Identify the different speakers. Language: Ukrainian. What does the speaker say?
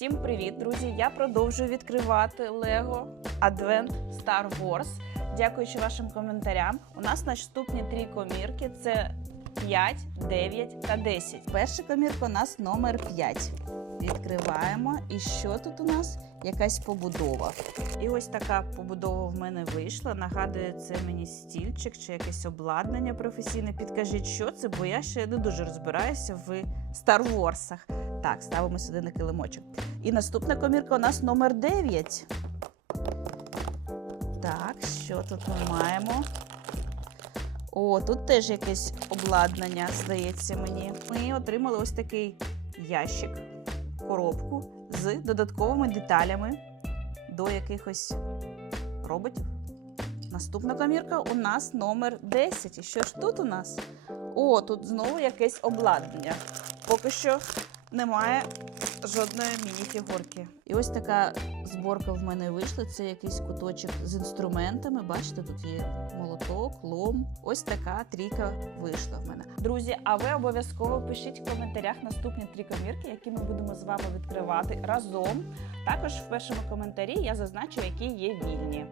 Speaker 1: Всім привіт, друзі! Я продовжую відкривати Lego Advent Star Wars. Дякуючи вашим коментарям. У нас наступні три комірки: це 5, 9 та 10. Перша комірка у нас номер 5. Відкриваємо. І що тут у нас? Якась побудова. І ось така побудова в мене вийшла. Нагадує, це мені стільчик чи якесь обладнання професійне. Підкажіть, що це, бо я ще не дуже розбираюся в Star Wars. Так, ставимо сюди на килимочок. І наступна комірка у нас номер 9. Так, що тут ми маємо? О, тут теж якесь обладнання, здається мені. Ми отримали ось такий ящик, коробку з додатковими деталями до якихось роботів. Наступна комірка у нас номер 10. І що ж тут у нас? О, тут знову якесь обладнання. Поки що немає жодної міні-фігурки. І ось така зборка в мене вийшла. Це якийсь куточок з інструментами. Бачите, тут є молоток, лом. Ось така трійка вийшла в мене. Друзі, а ви обов'язково пишіть в коментарях наступні три комірки, які ми будемо з вами відкривати разом. Також в першому коментарі я зазначу, які є вільні.